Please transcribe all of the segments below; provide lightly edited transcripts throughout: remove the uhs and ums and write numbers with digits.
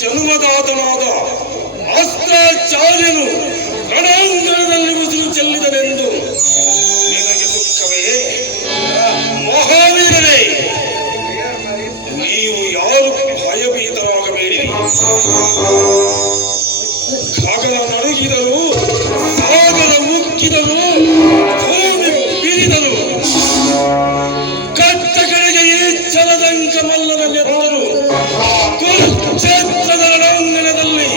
ಜನ್ಮದಾತನಾದ ಅಸ್ತ್ರಾಚಾರ್ಯನು ರಣಾಂಗಣದಲ್ಲಿ ಉಸಿರು ಚೆಲ್ಲಿದನೆಂದು ನಿನಗೆ ದುಃಖವೇ? ಮಹಾವೀರರೇ, ನೀವು ಯಾರು ಭಯಭೀತರಾಗಬೇಡಿರಿ. ಖಗನ ನಡುಗಿದರು, ಸಾಗರ ಮುಕ್ಕಿದರು, ಭೂಮಿ ಬಿರಿದರು, ಕಟ್ಟ ಕಡೆಗೆ ಈ ಛಲದಂಕ ಮಲ್ಲನಲ್ಲೆತ್ತರು. ಕುರುಕ್ಷೇತ್ರದ ರಣಾಂಗಣದಲ್ಲಿ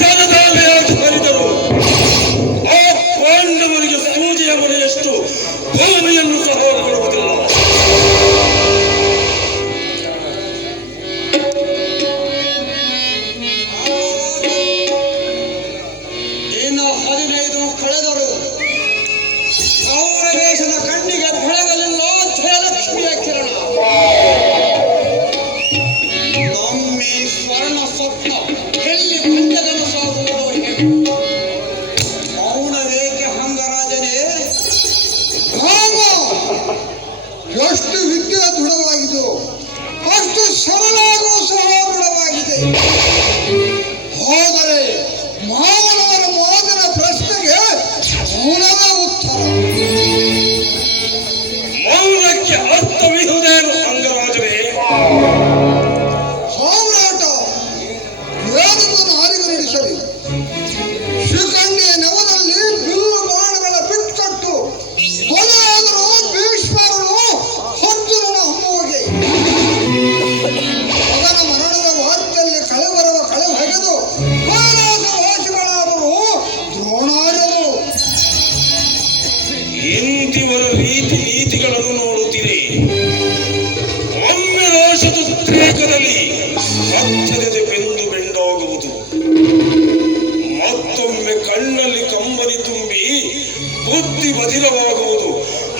ಜನದಾಲೆಯಾಗಿ ಹರಿದರು. ಆ ಪಾಂಡವರಿಗೆ ಸೂಜಿಯ ಮನೆಯಷ್ಟು ಭೂಮಿಯನ್ನು ಸಹ ಕೊಡುವುದಿಲ್ಲ. ಇನ್ನು 15 ಕಳೆದರು. ಔರವೇಶನ ಕಣ್ಣಿಗೆ ಬೆಳಗಲಿಲ್ಲ ಜಯಲಕ್ಷ್ಮಿಯ ಕಿರಣ. ನಮ್ಮಿ ಸ್ವರ್ಣ ಸ್ವಪ್ನ ಎಲ್ಲಿ ಪಂಚಜನ ಸಾಗುವುದವರಿಗೆ ಮೌನವೇಕೆ ಹಂಗರಾಜನೇ? ಭಾವ ಎಷ್ಟು ವಿದ್ಯೆ ದೃಢವಾಗಿದ್ದು ಅಷ್ಟು ಸರಳಾಗೂ ಸಹ ದೃಢವಾಗಿದೆ. ಆದರೆ ಮಾವನವರ ಮಾತಿನ ಪ್ರಶ್ನೆಗೆ ಮೌನವೇ ಉತ್ತರ. ಮೌನಕ್ಕೆ ಅರ್ಥವಿಹುದೇನು ಅಂಗರಾಜರೇ? ಸಾಮ್ರಾಟ ವೇದದ ನಾಲಿಗೆ ನಡೆಸಲಿ. ಶಿಖಂಡಿಯ ನೆವದಲ್ಲಿ ಬಿಲ್ಲು ಬಾಣಗಳ ಬಿಟ್ಟುಕೊಟ್ಟು ಕೊನೆಯಾದರೂ ಭೀಷ್ಮರನು ಅರ್ಜುನನ ಅಮ್ಮುವಿಗೆ ಮಗನ ಮರಣದ ವಾರ್ತೆಯಲ್ಲಿ ಕಳೆಬರುವ ಕಳೆ ಹೊಗೆದು ಕೈಲಾಸವಾಸಿಗಳಾದರು ದ್ರೋಣಾರ್ಯರು. ಇಂತಿವರ ನೀತಿಗಳನ್ನು ನೋಡುತ್ತೀರಿ. ಒಮ್ಮೆ ರೋಷದ ಉದ್ರೇಕದಲ್ಲಿ ಸತ್ಯತೆ ಬೆಂದು ಬೆಂಡಾಗುವುದು. ಮತ್ತೊಮ್ಮೆ ಕಣ್ಣಲ್ಲಿ ಕಂಬನಿ ತುಂಬಿ ಬುದ್ಧಿ ಬಧಿರವಾಗುವುದು.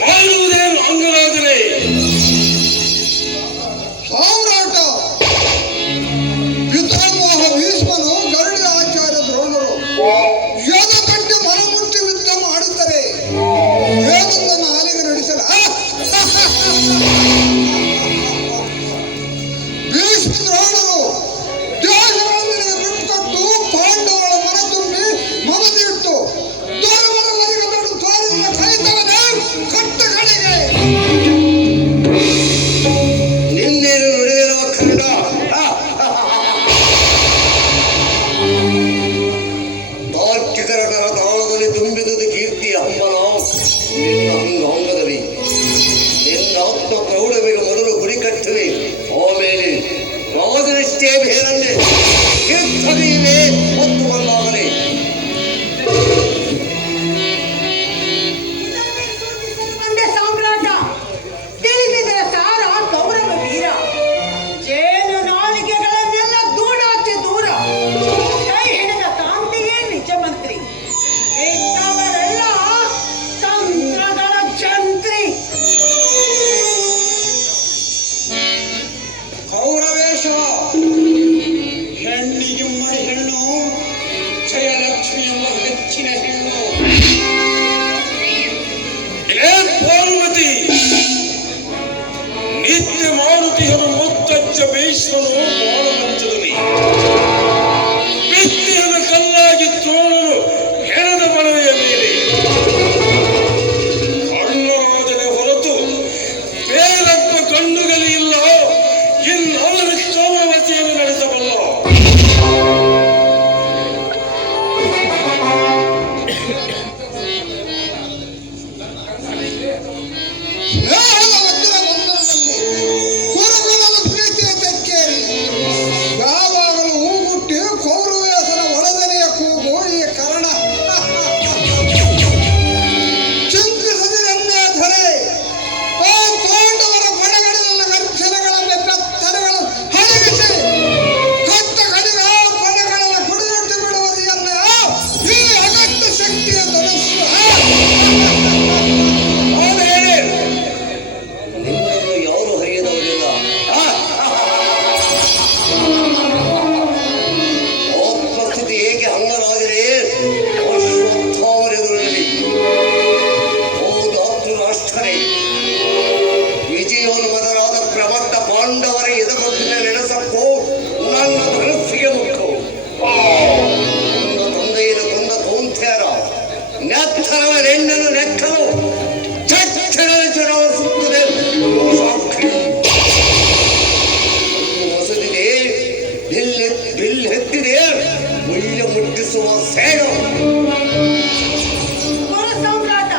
ಮಾಡುವುದೇನು ಅಂಗರಾಜರೇ? ಸಾಮ್ರಾಟ ಪಿತಾಮಹ ಭೀಷ್ಮನು ಗರುಡ ಆಚಾರ್ಯ ದ್ರೋಣರು ಯದ ಕಟ್ಟಿ ಮನಮುಟ್ಟಿ ಯುದ್ಧ ಮಾಡಿದ್ದರೆ ವೇದದ ನಾಲಿಗೆ ನಡೆಸಲ ಭೀಷ್ಮ ದ್ರೋಣರು ದೇಶಗಳನ್ನು ಬಿಟ್ಟುಕೊಟ್ಟು ನುಡಿಸುವ ಸೇಡು. ಕುರು ಸಾಮ್ರಾಟ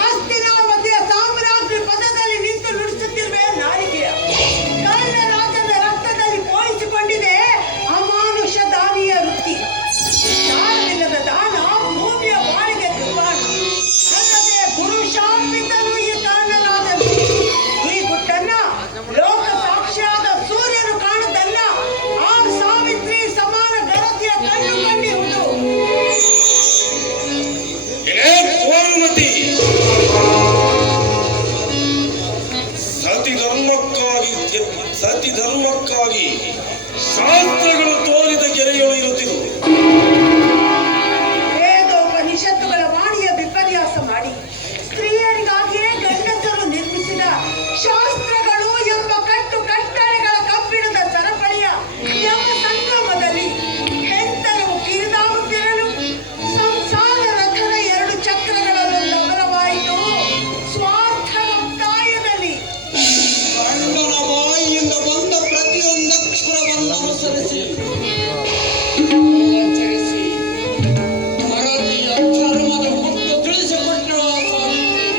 ಹಸ್ತಿನಾವತಿಯ ಸಾಮ್ರಾಜ್ಞಿ ಪದದಲ್ಲಿ ನಿಂತು ನುಡಿಸುತ್ತಿರುವೆ ನಾಲಿಗೆಯ ಕಳ್ಳ ರಾಜನ ರಕ್ತದಲ್ಲಿ ಪೋಯಿಸಿಕೊಂಡಿದೆ ಅಮಾನುಷ ದಾನಿಯ ವೃತ್ತಿ. ದಾನವಿಲ್ಲದ ದಾನ ಭೂಮಿಯ ಬಾಳಿಗೆ ದುರ್ಬಾಣ. ಅಲ್ಲದೆ ಗುರು ಶಾಪಿತನು ಈ ಕಾರಣನಾದನು. ಈ ಗುಟ್ಟನ್ನ ಲೋಕ ಸಾಕ್ಷಿಯಾದ ಸೂರ್ಯನು ಕಾಣುತ್ತಲ್ಲ. ಆ ಸಾವಿತ್ರಿ ಸಮಾನ ಗರತಿಯ ಕಣ್ಣು ಕಂಡಿರುವುದು. ಏ ಕೋಮತಿ, ಸತಿ ಧರ್ಮಕ್ಕಾಗಿ ಶಾಸ್ತ್ರಗಳು ತೋರಿದ ಗೆರೆಗಳು ಇರುತ್ತಿರುವುದು. ವೇದೋಪನಿಷತ್ತುಗಳ ವಾಣಿಯ ವಿಪರ್ಯಾಸ ಮಾಡಿ ಸ್ತ್ರೀಯರಿಗಾಗಿಯೇ ಗಂಡಸರು ನಿರ್ಮಿಸಿದ ಶಾಸ್ತ್ರಗಳು ಎಂಬ ಕಟ್ಟು ಕಟ್ಟಳೆಗಳ ಕಬ್ಬಿಣದ ಸರಪಳಿಯ ಯಮ ಸಂಗಮದಲ್ಲಿ ಹೆಂತನವು ಕಿರಿದಾಗುತ್ತಿರಲು ಸಂಸಾರ ರಥದ 2 ಚಕ್ರಗಳಲ್ಲೊಂದು ಅಗಲವಾಯಿತು. ಸ್ವಾರ್ಥ ಮುಕ್ತಾಯದಲ್ಲಿ ಗಂಡನ ಬಾಯಿಯಿಂದ ಬಂದ ಪ್ರತಿಯೊಂದು ಅಕ್ಷರವನ್ನು ಅನುಸರಿಸಿ ಆಚರಿಸಿ ಭಾರತೀಯ ಧರ್ಮದ ಗುಟ್ಟು ತಿಳಿಸಿಕೊಟ್ಟರು ಆ ಸಾವಿತ್ರಿ.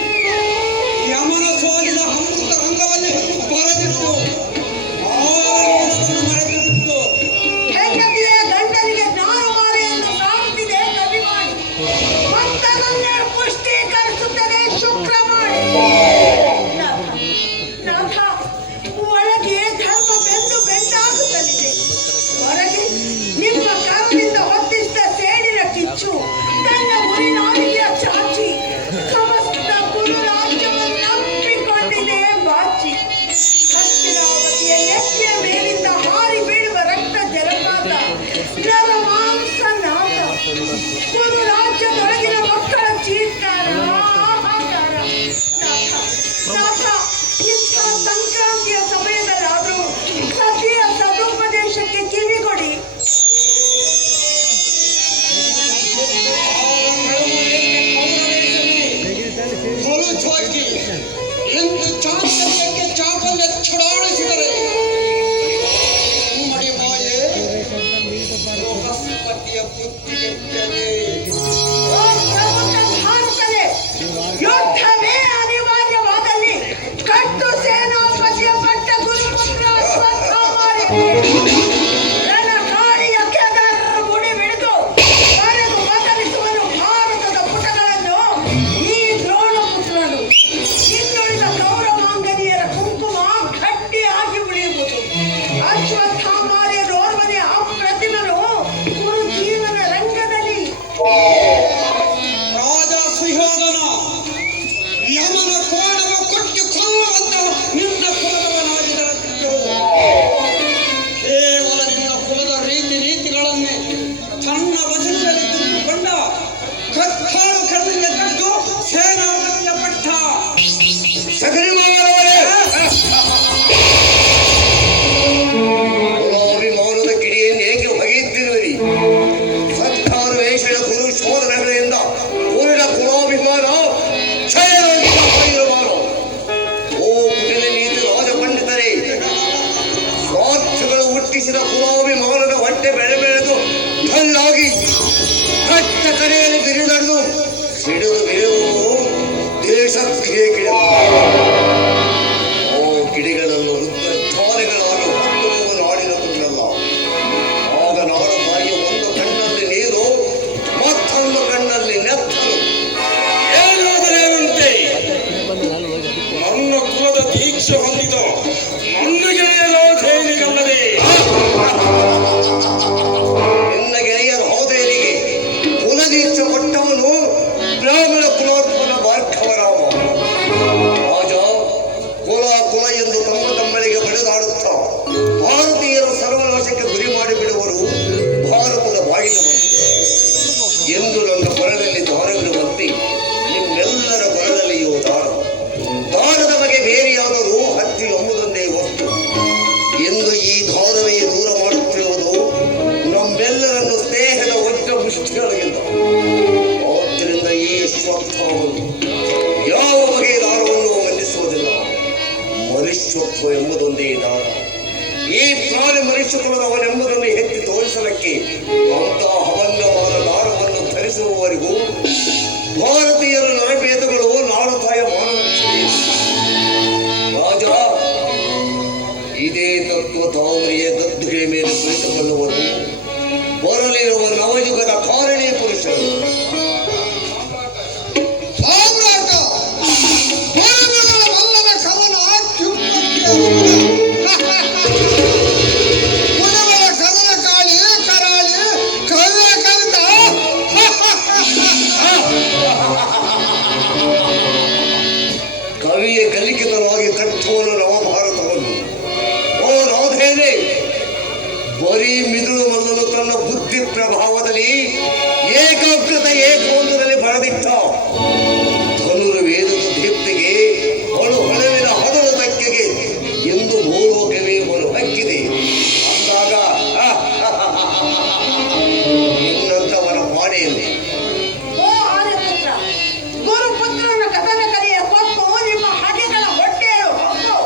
ಯಮನ ಸೋಲಿನ ಅಮೃತ ರಂಗವನ್ನು ಬರೆದಿಟ್ಟು ಆನಂದವನ್ನು ಮರೆತುಬಿಟ್ಟು ಹೆಂಡತಿಯ ಗಂಡನಿಗೆ ಜ್ಞಾನಮಾಲೆಯನ್ನು ಸಾರುತ್ತಿದೆ ಕವಿವಾಣಿ. ಮತ್ತದನ್ನೇ ಪುಷ್ಟೀಕರಿಸುತ್ತದೆ ಶುಕ್ರವಾಣಿ. ನಾಥ, ಒಳಗೆ ಧರ್ಮ ಬೆಂದಾಗುತ್ತಲಿದೆ. ಹೊರಗೆ ನಿಮ್ಮ ಕರುಳಿಂದ ಹೊತ್ತಿಸಿದ ಸೇಡಿನ ಕಿಚ್ಚು ತನ್ನ ಉರಿನಾಲಿಗೆಯ ಚಾಚಿ ಸಮಸ್ತ ಕುರು ರಾಜ್ಯವನ್ನು ನಂಬಿಕೊಂಡಿದೆ ಬಾಚಿ. ಹಸ್ತಿನಾವತಿಯ ನೆತ್ತಿಯ ಮೇಲಿಂದ ಹಾರಿ ಬೀಳುವ ರಕ್ತ ಜಲಪಾತ ನರ ಮಾಂಸ ನಾಥ. ಕುರು ರಾಜ್ಯದೊಳಗಿನ ಮಕ್ಕಳ ಚೀತ್ಕಾರ ಹಾಹಾಕಾರ. ನಾಥ, ಇಂಥ ಸಂಕ್ರಾಂತಿಯ ಸಮಯದಲ್ಲಾದರೂ ಸತಿಯ ಸದುಪದೇಶಕ್ಕೆ ಕಿವಿಗೊಡಿ. ಹೊಲಚಾಕಿ ಎಂದು ಚಾಂಚಲ್ಯಕ್ಕೆ ಚಾಪಲ್ಯ ಚುಡಾಯಿಸಿದರೆ ಉಮ್ಮಡಿ ಮಾಯೆ ಬೃಹಸ್ಪತಿಯ ಬುದ್ಧಿಗೆಟ್ಟದೆ. ಓ ಪ್ರಬುದ್ಧ ಭಾರತವೇ, ಯುದ್ಧವೇ ಅನಿವಾರ್ಯವಾದಲ್ಲಿ ಕಟ್ಟು ಸೇನಾಪತಿಯ ಪಟ್ಟ ಗುರುಪುತ್ರ ಅಶ್ವತ್ಥಾಮರಿಗೆ ರಣಕಾಳಿಯ ಕೆದರ್ ಮುಡಿ ಬಿಡಿದು ಬರೆದು ಬದಲಿಸುವನು ಭಾರತದ ಪುಟಗಳನ್ನು ಈ ದ್ರೋಣಪುತ್ರನು. ಇನ್ನುಳಿದ ಕೌರವಾಂಗನಿಯರ ಕುಂಕುಮ ಗಟ್ಟಿಯಾಗಿ ಉಳಿಯುವುದು. ಅಶ್ವತ್ಥಾಮಾರ್ಯರೋರ್ವನೇ ಅಪ್ರತಿಮನು ಕುರು ಜೀವನ ರಂಗದಲ್ಲಿ. ರಾಜ ಸುಯೋಧನ ಯಮನ ಕೋಣವ ಕೊಟ್ಟು ಕೊಲ್ಲುವಂತಹ ನಿನ್ನ ಕುಲದವನಾಗಿದ್ದರು. ಕೇವಲ ನಿನ್ನ ಕುಲದ ರೀತಿಗಳನ್ನೇ ತನ್ನ ವಶದಲ್ಲಿ ತುಂಬಿಕೊಂಡ ಕತ್ತಾಳು ಕಲ್ಲಿಗೆ ಕಟ್ಟು ಸೇನಾಪತಿಯ ಪಟ್ಟ. ಸಗರಿಮಾನವರೇ, ಕುಲಾಭಿಮಾನದ ಕಿಡಿಯನ್ನು ಏಕೆ ಹೊಗೆಯುತ್ತಿರುವಿರಿ? ಸತ್ತಾರು ವೇಷದ ಕುರು ಶೋಧನೆಗಳಿಂದ ಕುರುಡ ಕುಲಾಭಿಮಾನ ಕ್ಷಯರೋಗಿದ ಹಾಯಿರಬಾರ. ಓ ಕುಟಿಲ ನೀತಿ ರಾಜಪಂಡಿತರೇ, ಸ್ವಾರ್ಥಗಳು ಹುಟ್ಟಿಸಿದ ಕುಲಾಭಿಮಾನದ ಹೊಟ್ಟೆ ಬೆಳೆದು ಕಲ್ಲಾಗಿ ಕಟ್ಟ ಕರೆಯಲ್ಲಿ ಬಿರಿದಡೆದು ಸಿಡಿದು ಬೀಳುವುದು ದೇಶ ಕ್ರಿಯೆ. ಓ ಕಿಡಿಗಳನ್ನು ರುದ್ರ ಜ್ವಾಲೆಗಳಾಗಿ ಹೊತ್ತು ನಾಡಿನ ತುಂಡಲ್ಲ. ಆಗ ನಾಡು ಬಾಯಿಯ ಒಂದು ಕಣ್ಣಲ್ಲಿ ನೀರು, ಮತ್ತೊಂದು ಕಣ್ಣಲ್ಲಿ ನೆತ್ತಲು. ಏನಾದರೇನಂತೆ ನನ್ನ ಕುಲದ ದೀಕ್ಷೆ ಹೊಂದಿದ ನನ್ನ ಗೆಳೆಯರ ಸೇನೆಗಲ್ಲದೆ ನಿನ್ನ ಗೆಳೆಯರ ಹೋದೇರಿಗೆ ಕುಲದೀಕ್ಷೆ ಕೊಟ್ಟವನು ಬ್ರಾಹ್ಮಣ ಕುಲೋತ್ಪನ್ನ ಭಾರ್ಗವರಾಮ. ರಾಜ ಕುಲ ಎಂದು ತಮ್ಮಗಳಿಗೆ ಬಡಿದಾಡುತ್ತ ಭಾರತೀಯರ ಸರ್ವನಾಶಕ್ಕೆ ಗುರಿ ಮಾಡಿಬಿಡುವರು ಭಾರತದ ಬಾಗಿಲವನ್ನು. ಎಂದು ನನ್ನ ಕೊರಳಲ್ಲಿ ದಾರವಿರುವಂತೆ ನಿಮ್ಮೆಲ್ಲರ ಕೊರಳಲ್ಲಿಯೂ ದಾರದ ಬಗ್ಗೆ ಬೇರೆಯಾದರೂ ಹತ್ತಿ ಎಂಬುದೊಂದೇ ವಸ್ತು ಎಂದು ಈ ದಾರವೇ ದೂರ ಮಾಡುತ್ತಿರುವುದು ನಮ್ಮೆಲ್ಲರನ್ನು ಸ್ನೇಹದ ಒಟ್ಟ ಮುಷ್ಟಿಗಳಿಂದ. ಆದ್ದರಿಂದ ಈ ಅಶ್ವತ್ಥಾಮನು ಯಾವ ಬಗೆಯ ದಾರವನ್ನು ಮನ್ನಿಸುವುದಿಲ್ಲ. ಮನುಷ್ಯತ್ವ ಎಂಬುದೊಂದೇ ದಾರ. ಈ ಪ್ರಾಣಿ ಮನುಷ್ಯ ಕುಲದವನೆಂಬುದನ್ನು ಎತ್ತಿ ತೋರಿಸಲಕ್ಕೆ ಅಂತ ಹವಂಗವಾದ ಕಲಿಯುಗದ ಕಾರಣಿ ಪುರುಷರು. ಸಾಮ್ರಾಟ ಮರುಮಗಳ ಮಲ್ಲನ ಕವನ ಮುರುಗಳ ಕವನ ಕಾಳಿ ಕರಾಳಿ ಕವ್ಯ ಕವಿತ ಕವಿಯ ಕಲಿಕಿತರಾಗಿ ಕಟ್ಟುವನು ನವಭಾರತವನ್ನು. ಓ ರಾಧೇನೆ, ಬರೀ ಮಿದುಳು ಮಲ್ಲನು ತನ್ನ ಬುದ್ಧಿ ಪ್ರಭಾವದಲ್ಲಿ ಏಕಾಗ್ರತೆ ಏಕವಂತದಲ್ಲಿ ಬರೆದಿಟ್ಟ ಧನುರ್ವೇದದ ದೀಪ್ತಿಗೆ ಹೊಳು ಹೊಳವಿನ ಹದರ ತಕ್ಕೆಗೆ ಎಂದು ಭೂಲೋಕವೇ ಹೊಲು ಹಕ್ಕಿದೆ ಅಂದಾಗ ಇನ್ನಂತವರ ಪಾಡೇನು? ಓ ಆರ್ಯಪುತ್ರ, ಗುರುಪುತ್ರನ ಕಥನ ಕಲಿಯ ಕೊಟ್ಟು ನಿಮ್ಮ ಹಗೆಗಳ ಹೊಟ್ಟೆಯನ್ನು ಹೊಕ್ಕು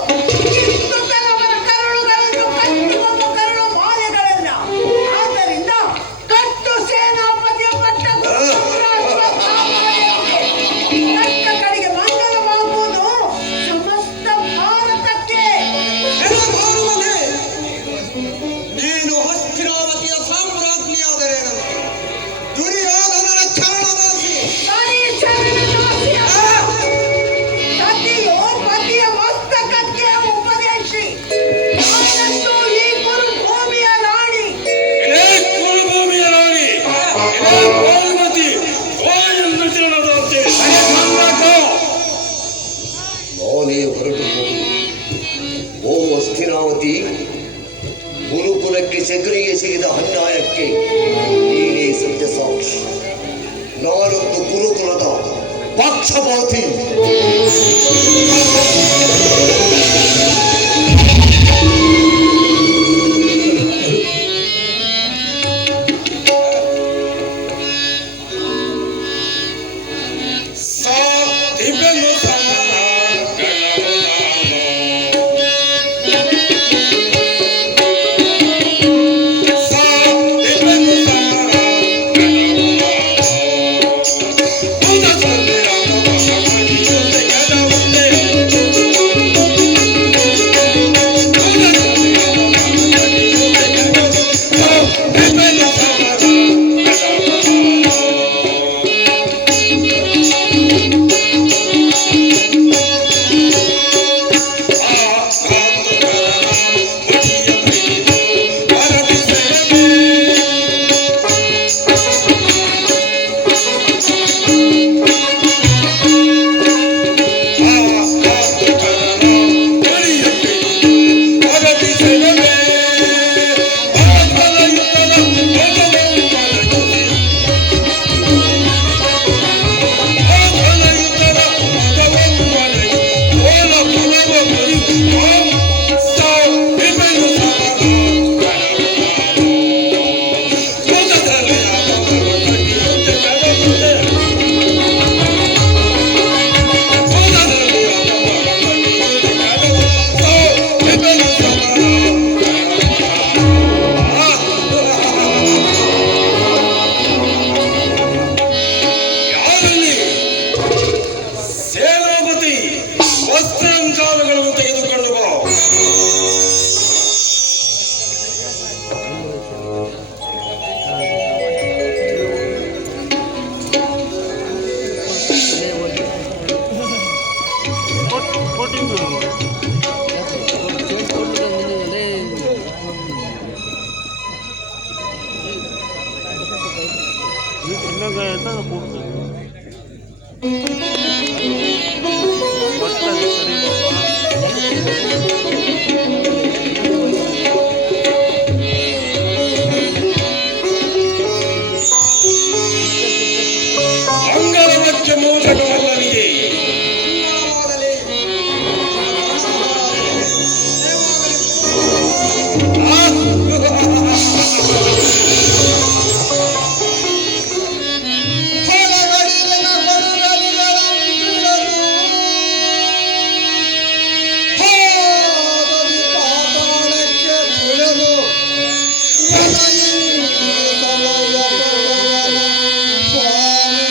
ಕಿತ್ತುತ್ತನವರ ಕರುಳುಗಳನ್ನು ಕಟ್ಟುವ ಕರುಳು ಮಾಲೆಗಳನ್ನ. ಆದ್ದರಿಂದ ಕಟ್ಟು ಸೇನಾಪತಿಯ ಪಟ್ಟ ಕಟ್ಟ ಕಡೆಗೆ ಮಂಗಲವಾಗುವುದು ಸಮಸ್ತ ಭಾರತಕ್ಕೆ. ನೀನು ಹಸ್ತಿನಾವತಿಯ ಸಾಮ್ರಾಜ್ಞಿಯಾದರೇನಂತೆ ದುರ್ಯೋಧನನ ಚರಣ ಬಳಸಿ ಸತಿಯು ಪತಿಯ ಮಸ್ತಕಕ್ಕೆ ಉಪದೇಶಿ. ನಾನಂತೂ ಈ ಕುರುಭೂಮಿಯ ನಾಡಿ. ಇದೇ ಕುರುಭೂಮಿಯ ರಾಣಿ, ಇದೇ ಪಾರ್ವತಿ ವಾಯುವಿನ ಚರಣದಂತೆ ಸಮ್ರಾಟ. ನಾನೇ ಹೊರಟು ಹೋಗಿ ಓ ಹಸ್ತಿನಾವತಿ, ಗುರುಕುಲಕ್ಕೆ ಶಕರಿಗೆ ಸಿಗಿದ ಅನ್ಯಾಯಕ್ಕೆ ನೀನೇ ಸತ್ಯ ಸಾಕ್ಷಿ. ನಾನೊಂದು ಗುರುಕುಲದ ಪಕ್ಷಪಾತಿ. ಸಾಧಿಪನು ಸಮಾನಗಳನ್ನು ಸಾಧಿಪನು ವಸ್ತ್ರಾಂಕಾಲಗಳನ್ನು ತೆಗೆದುಕೊಂಡು ಬಾ. ಮಂಗಲಕ್ಕೆ ಮೋದಕವಲ್ಲನಿಗೆ ಸ್ವಾಮಿ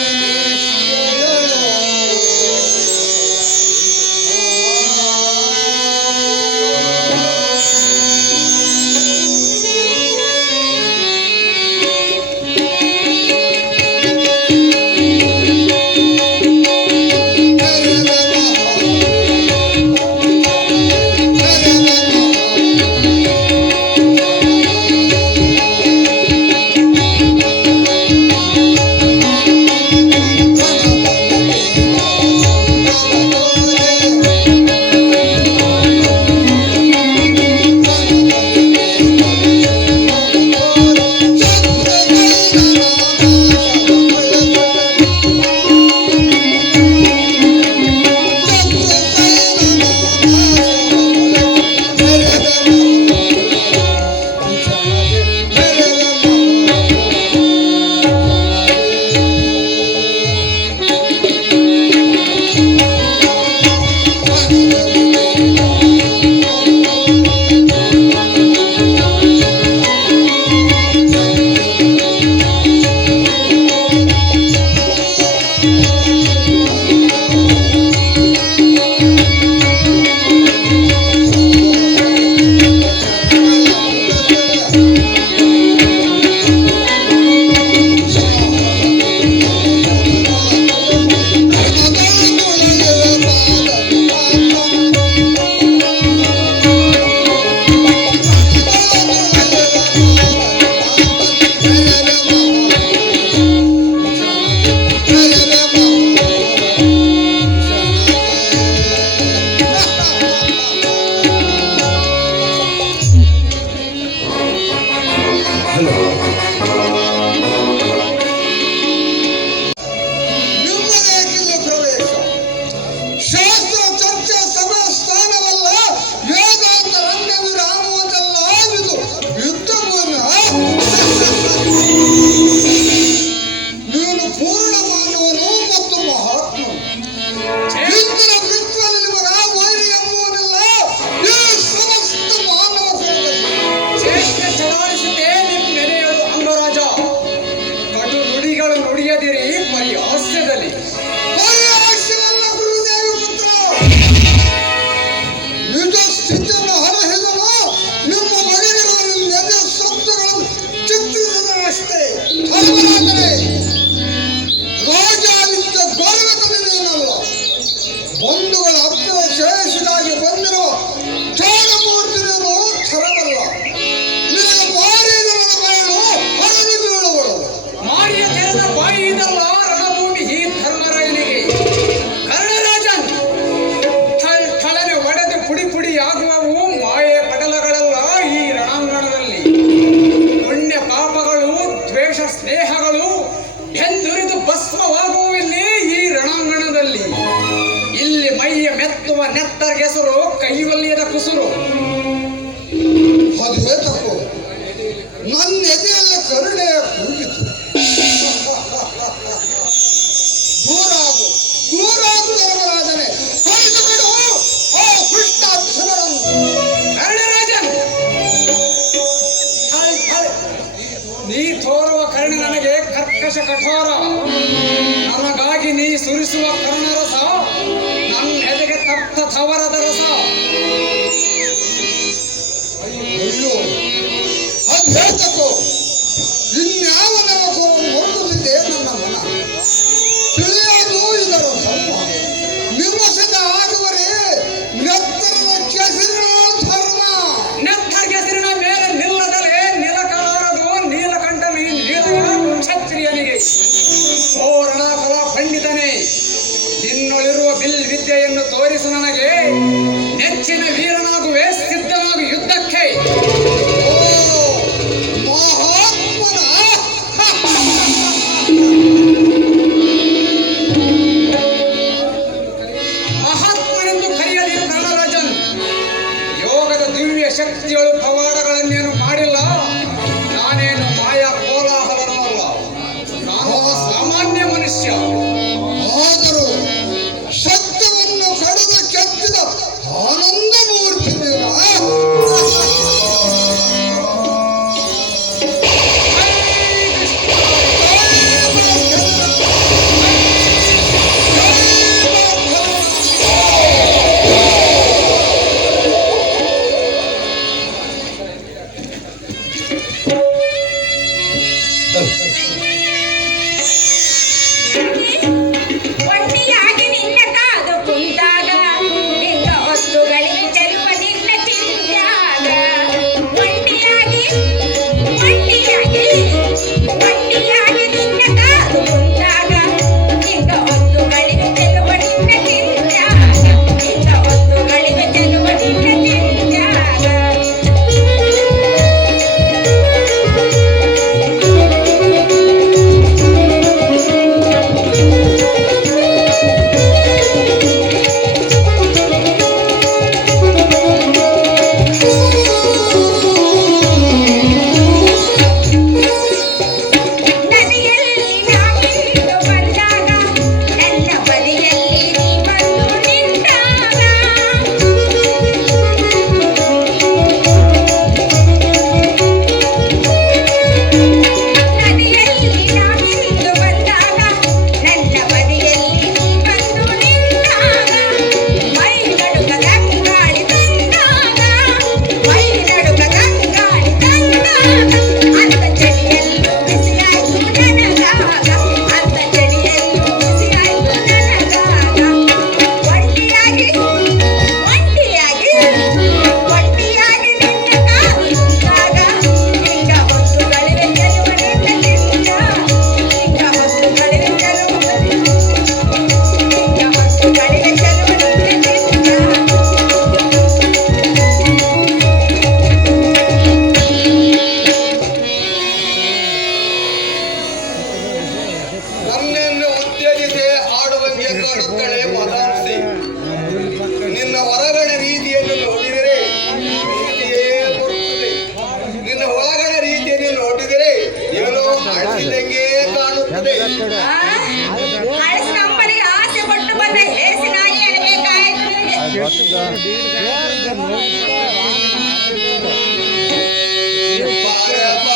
ಮಾತುಗಳು ನುಡಿಯದಿರಿ ಪರಿಹಾಸ್ಯದಲ್ಲಿ. ಪರಿಹಾಸ್ಯವಲ್ಲ ಗುರುದೇವ ಪುತ್ರ, ನಿಜ ಸ್ಥಿತಿಯನ್ನು ಹರಹಿದಲು ನಿಮ್ಮ ಮನೆಗಿರುವ ನಿಜ ಶಬ್ದಗಳನ್ನು ಚಿತ್ರಿಸಿದರಷ್ಟೇ. ಧರ್ಮರಾಜನೇ, ರಾಜಾದಿತ್ಯ ಗೌರವತನೇನಲ್ಲ, ಬಂಧುಗಳ ಹತ್ತಿರ ಶ್ರೇಯಸ್ಸಿಗಾಗಿ ಬಂದಿರುವ ಚಾರಮೂರ್ತಿಯನ್ನು ಥರವಲ್ಲ. ನಿನಗೆ ಭಾರಿ ದರದ ಬಯಲು ಹರಿದು ಬೀಳುವಳು. ಮಾಡಿಯ ತೆರೆದ ಬಾಯಿದಲ್ಲ ರಣಭೂಮಿ ಈ ಧರ್ಮರಾಯನಿಗೆ. ಕರ್ಣರಾಜನ್ ಥಳನೆ ಒಡೆದು ಪುಡಿ ಪುಡಿಯಾಗುವವು ಮಾಯೆ ಪಟಲಗಳೆಲ್ಲ ಈ ರಣಾಂಗಣದಲ್ಲಿ. ಪುಣ್ಯ ಪಾಪಗಳು ದ್ವೇಷ ಸ್ನೇಹಗಳು ಬೆಂದುರಿದು ಭಸ್ಮವಾಗುವಿಲ್ಲಿ ಈ ರಣಾಂಗಣದಲ್ಲಿ. ಇಲ್ಲಿ ಮೈಯ ಮೆತ್ತುವ ನೆತ್ತರ್ಗೆಸರು ಕೈವಲ್ಯದ ಕುಸುರು. ಅದೇ ತಪ್ಪು, ನನ್ನ ಎದೆಯಲ್ಲ ಕರುಣೆಯ ಕೂಗಿತು. ದೂರಾಗು ದೂರಾಗು ಧರ್ಮರಾಜನೇ, ಹೊರಟು ಬಿಡು ಆ ಕೃಷ್ಣ ಅಕ್ಷರವನ್ನು. ಕರ್ಣರಾಜನ್, ನೀ ತೋರುವ ಕರುಣೆ ನನಗೆ ಕರ್ಕಶ ಕಠೋರ. ನನಗಾಗಿ ನೀ ಸುರಿಸುವ ಕರ್ಣರಸ ನನ್ನ ಎದೆಗೆ ತಪ್ತ ಥವರದ ರಸ. ಅಯ್ಯೋ, ಅದು ಹೇಳ್ತಕ್ಕೋ, ಇನ್ಯಾವ ನಮಗೂ ಮುರುಗುತ್ತಿದೆ ನನ್ನ ಮನ. ತಿಳಿಯೋದು ಇದರ ಧರ್ಮ. ನಿರ್ವಸದ ಆಗುವರೆ ನೆತ್ತರದ ಕೆಸರಿನ ಧರ್ಮ. ನೆತ್ತರ್ಗೆಸರಿನ ಮೇಲೆ ನಿಲ್ಲದಲೇ ನಿಲಕಲಾರದು ನೀಲಕಂಠನಿ ನೀಲಗಳ ಕ್ಷತ್ರಿಯನಿಗೆ. ಓ ರಣಕಲ ಪಂಡಿತನೇ, ನಿನ್ನೊಳಿರುವ ಬಿಲ್ ವಿದ್ಯೆಯನ್ನು ತೋರಿಸು ನನಗೆ. ನೆಚ್ಚಿನ ವೀರನಾಗುವೆ, ಸಿದ್ಧನಾಗು ಯುದ್ಧಕ್ಕೆ. ಮಹಾತ್ಮನ ಮಹಾತ್ಮನೆಂದು ಕರೆಯದಿರು ಕರ್ಣರಾಜನ್. ಯೋಗದ ದಿವ್ಯ ಶಕ್ತಿಗಳು ಪವಾಡಗಳನ್ನೇನು ಮಾಡಿಲ್ಲ. ನಾನೇನು ಮಾಯಾ ಕೋಲಾಹಲನೂ ಅಲ್ಲ. ನಾನು ಸಾಮಾನ್ಯ ಮನುಷ್ಯ. ಆದರೂ ಸತ್ಯವನ್ನು ಕಡಿದು ಕೆತ್ತಿದ ಆನಂದ ಮೂರ್ತಿ ನೀನು. ಒಟ್ಟಿಯಾಗಿ ನಿನ್ನ ಕಾದು ಕುಂತಾಗ ನಿನ್ನ ಹೊತ್ತುಗಳಿಗೆ ಚೆಲುವ ನಿನ್ನ ಚಿಂತ್ಯಾಗ. ಒಟ್ಟಿಯಾಗಿ ನಿನ್ನ ಕಾದು ಕುಂತಾಗ ನಿನ್ನ ಹೊತ್ತುಗಳಿಗೆ ಚೆಲುವ ನಿನ್ನ ಚಿಂತ್ಯಾಗ. ನಿನ್ನ ಹೊತ್ತುಗಳಿಗೆ ಚೆಲುವ ನಿನ್ನ ಚಿಂತ್ಯಾಗ. ನದಿಯಲ್ಲಿ ನಾವಿಂದು ಬಂದಾಗ ನನ್ನ ಬದಿಯಲ್ಲಿ ನೀ ಬಂದು ನಿಂತಾಗ. ನದಿಯಲ್ಲಿ ನಾವಿಂದು ಬಂದಾಗ ನನ್ನ ಬದಿಯಲ್ಲಿ ನೀ ಬಂದು ನಿಂತಾಗ. ಮೈ ನಡುಕ ಗಂಗಾಳಿ ತಂದಾಗ, ಮೈ ನಡುಕ ಗಂಗಾಳಿ ತಂದಾಗ. ಅಂತ ಚಳಿಯಲ್ಲೂ ಬಿಸಿಯಾಯ್ತು ನನಗಾಗ, ಅಂತ ಚಳಿಯಲ್ಲೂ ಬಿಸಿಯಾಯ್ತು ನನಗಾಗ. ಒಂಟಿಯಾಗಿ ನಿನ್ನ ಕಾದು ಕುಂತಾಗ ನಿನ್ನ ಹೊತ್ತುಗಳಿವೆ ಚೆಲುವ ನಿನ್ನ ಚಿಂತ್ಯಾಗ. ನಿನ್ನ ಹೊತ್ತುಗಳಿವೆ ಚೆಲುವ ನಿನ್ನ ನನ್ನೆನ್ನು ಉತ್ತೇಜಿಸಿ ಆಡುವಂಗೆ ಕಾಡುತ್ತಳೆ ಮದಾಂಸಿ. ನಿನ್ನ ಹೊರಗಣ ರೀತಿಯನ್ನು ನೋಡಿದರೆ ಪ್ರೀತಿಯೇ ಬರುತ್ತದೆ. ನಿನ್ನ ಒಳಗಣ ರೀತಿಯನ್ನು ನೋಡಿದರೆ ಏನೋ ಆಡಿಸಿದಂಗೆ ಕಾಣುತ್ತದೆ. ಹಳಸಿನಂಬರಿಗೆ ಆಸೆ ಪಟ್ಟು ಬಂದ ಹೇಸಿ ನಾಯಿ ಅಡಬೇಕಾಯಿತು ನಿನಗೆ. ಬಾರಪ್ಪ,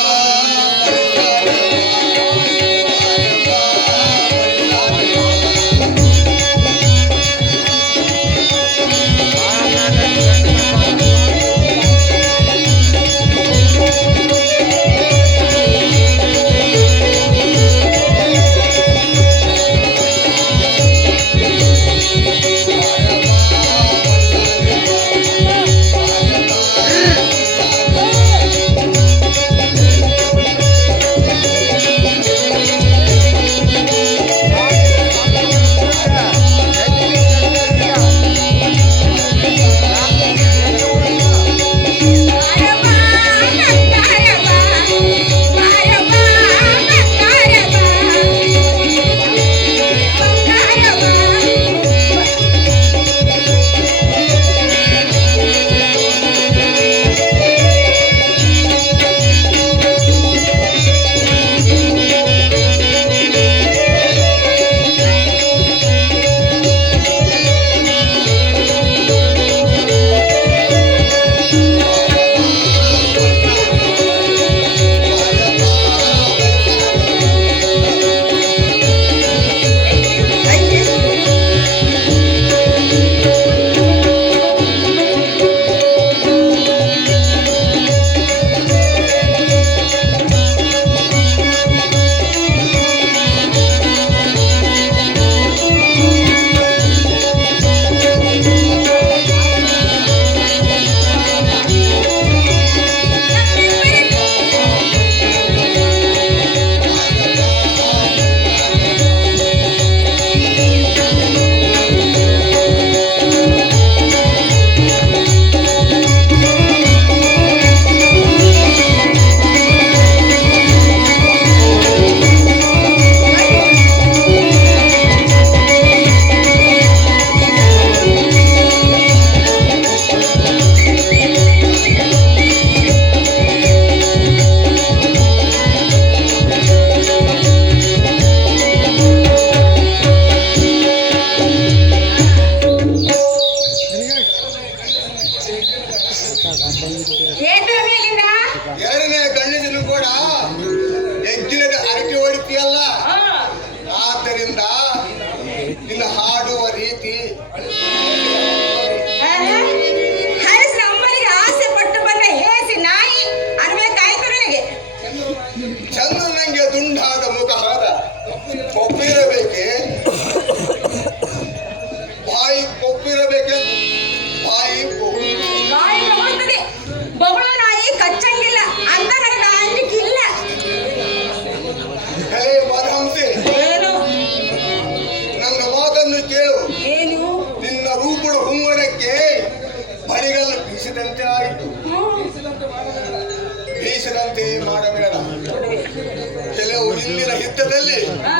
ರಾಜ್ಯದಲ್ಲಿ ಹಾ.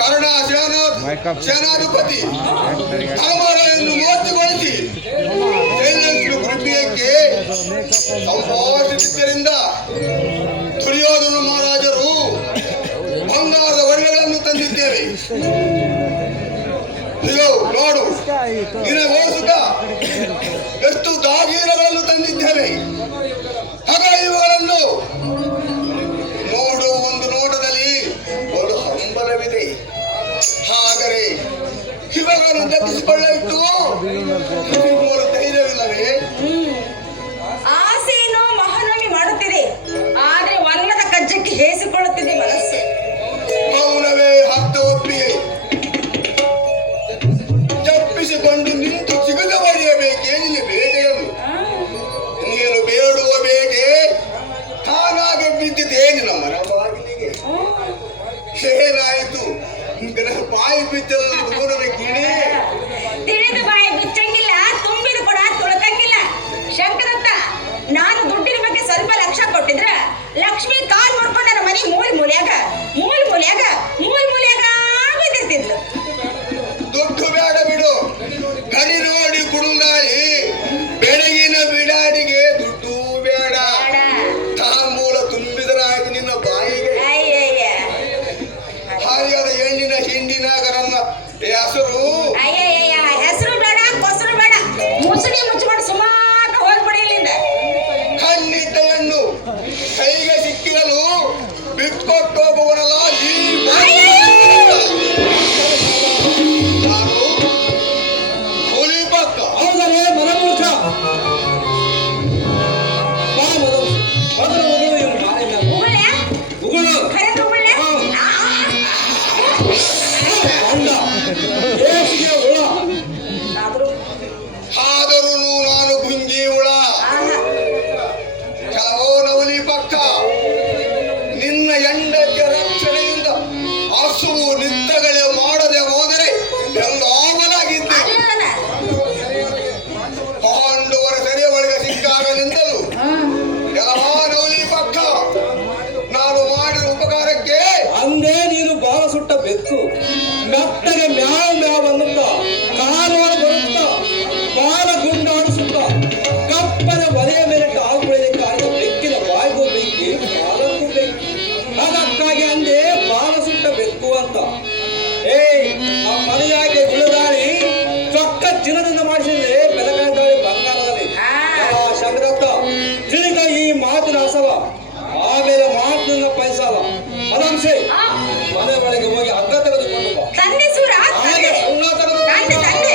ಕರುಣಾ ಸೇನಾಧಿಪತಿ ಧರ್ಮರಾಯನ್ನು ಮೋರ್ತಿಗೊಳಿಸಿ ಜೈಲಿನ ಕೃತ್ಯಕ್ಕೆ ಸಂಪಾದಿಸಿದ್ದರಿಂದ ದುರ್ಯೋಧನ ಮಹಾರಾಜರು ಬಂಗಾರದ ಒಳ್ಳೆಗಳನ್ನು ತಂದಿದ್ದೇವೆ. ಇದು ನೋಡು, ನಿನಗೋಸ್ಕರ ಎಷ್ಟು ದಾಗೀರಗಳನ್ನು ತಂದಿದ್ದೇವೆ. ಆಗ ಇವುಗಳನ್ನು ನೋಡು, ಒಂದು ನೋಟದಲ್ಲಿ ಒಂದು ಹಂಬಲವಿದೆ. ಆದರೆ ಇವುಗಳನ್ನು ದಕ್ಕಿಸಿಕೊಳ್ಳಿಟ್ಟು ಧೈರ್ಯವಿಲ್ಲವೇ? ಆಸೆಯನ್ನು ಮಹಾನವಮಿ ಮಾಡುತ್ತಿದೆ, ಆದ್ರೆ ವನ್ನದ ಕಜ್ಜಕ್ಕೆ ಹೇಸಿಕೊಳ್ಳುತ್ತಿದೆ ಮನಸ್ಸು. ಮೌನವೇ ಹತ್ತ ಒಪ್ಪಿಗೆ ಜಪ್ಪಿಸಿಕೊಂಡು ನಿಂತು ಸಿಗದ ಬರೆಯಬೇಕೇ ನಿನ್ನ ಬೇಟೆಯನ್ನು. ನೀನು ಬೇಡುವ ಬೇಟೆ ತಾನಾಗ ಬಿದ್ದಿದೆ ನಿನ್ನ ಮರ ಬಾಗಿಲಿಗೆ. ಏನಾಯಿತು? ಬಾಯಿ ಬಿದ್ದಲ್ಲ ದೂರದ ಗಿಣಿ. ತಿಳಿದು ಬಾಯಿ ಬಿಚ್ಚಂಗಿಲ್ಲ, ತುಂಬಿದ ಕೂಡ ತುಳಕಂಗಿಲ್ಲ. ಶಂಕರತ್ತ, ನಾನು ದುಡ್ಡಿನ ಬಗ್ಗೆ ಸ್ವಲ್ಪ ಲಕ್ಷ ಕೊಟ್ಟಿದ್ರ ಲಕ್ಷ್ಮಿ ಕಾಲ್ ಮುಡ್ಕೊಂಡ ನನ್ನ ಮನೆ ಮೂಲೆ ಮೂಲ್ಯಾಗ ಬಿದ್ದಿರ್ತಿದ್ಲು. ದುಡ್ಡು ಬೇಡ ಬಿಡು, ಕರಿ ನೋಡಿ ಕುಡುಗಾಳಿ ಬೆಳಗಿನ ಬಿಡಾಡಿಗೆ ದುಡ್ಡು ಬೇಡ. ತಾಂಬೂಲ ತುಂಬಿದರಾಯ್ತು ನಿನ್ನ ಬಾಯಿಗೆ. ಅಯ್ಯಯ್ಯ ಹಾರಿಯಾದ ಹೆಣ್ಣಿನ ಹಿಂಡಿನಾಗರನ್ನ ಹೆಸರು ಅಯ್ಯಯ್ಯ, ಹೆಸರು ಬೇಡ, ಕೊಸರು ಬೇಡ, ಮುಸುಡಿ ಮುಚ್ಚಿಕೊಂಡು ಸುಮಾರು ಹೋಗ್ಬಿಡಿ ಇಲ್ಲಿಂದ. ಕಣ್ಣಿಟ್ಟ ಹೆಣ್ಣು ಕೈಗೆ ಸಿಕ್ಕಿರಲು ಬಿಟ್ಕೊಟ್ಟು ಹೋಗುವನಲ್ಲ ಈ ನಾನು ಹುಲಿ ಪಕ್ಕ. ಹೌದರೆ ಮನಮೂರ್ಖ. ಬಾ ಮೊದಲು ಇವನು ಮಾರಿ ಮೇಲೆ ಉಗುಳ್ಯ? ಉಗುಳು. ಕರೆದು ಉಗುಳ್ಯ? ಅಂಡ ಏಸಿಗೆ ಹುಳ. ಆದರೂ ನಾನು ಗುಂಜಿ ಹುಳ. ಕೆಲವೋ ನವಲಿ ಪಕ್ಕ. ನಿನ್ನ ಹೆಂಡತಿಯ ರಕ್ಷಣೆಯಿಂದ ಹಸುವು ನಿದ್ದಗಳೇ ಮಾಡದೆ ಹೋದರೆ ಹೆಂಗಾಗಲಾಗಿದ್ದೆ. ಪಾಂಡವರ ಸೆರೆ ಒಳಗೆ ಸಿಕ್ಕಾಗಲಿಂದಲೂ ಕೆಲವೋ ನವಲಿ ಪಕ್ಕ. ನಾನು ಮಾಡಿದ ಉಪಕಾರಕ್ಕೆ ಅಂದೇ ನೀನು ಬಾಲ ಸುಟ್ಟ ಬೆಕ್ಕು. ಮೆತ್ತಗೆ ಮ್ಯಾವ್ ಮ್ಯಾವ್ ಅನ್ನುತ್ತ ಕಾರವಾರ ಬರುತ್ತ ಬಾಲ ಗುಂಡಾಡಿಸುತ್ತ ಕಪ್ಪನ ಒಲೆಯ ಮೇಲೆ ಕಾಲು ಬೆಳೆದಕ್ಕಾಗಿ ಬೆಕ್ಕಿನ ಬಾಯಿಗೂ ಬೆಂಕಿ ಬಾಲಕ್ಕೂ ಬೆಂಕಿ. ಅದಕ್ಕಾಗಿ ಅಂದೇ ಬಾಲ ಸುಟ್ಟ ಬೆಕ್ಕು ಅಂತ. ಆ ಮನೆಯಾಗೆ ಗುಳದಾಳಿ ಚೊಕ್ಕ ಚಿನ್ನದಿಂದ ಮಾಡಿಸಿದ್ರೆ ಬೆಲಗಾಳಿ ಬಂಗಾರದಲ್ಲಿ. ಶಂಕರತ್ತ, ತಿಳಿದ ಈ ಮಾತಿನ ಅಸಲ, ಆಮೇಲೆ ಮಾತಿನ ಪೈಸಲ್ಲ. ಮನಂಸೆ ಮನೆ ಒಳಗೆ ಹೋಗಿ ಹಗ್ಗ ತೆಗೆದುಕೊಂಡು ಬಾ. ತಂದೆ ಸೂರ, ಹಾಗೆ ಸುಣ್ಣ ತೆಗೆದು ತಂದೆ ತಂದೆ.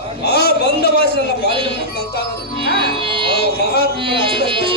ಆ ಬಂದ ಭಾಷೆ ನನ್ನ ಪಾಲಿಗೆ ಬಂದಂತಾಗದು. ಹಾ. ಆ ಮಹಾತ್ಮನ ಹಸ್ತಸ್ಪರ್ಶ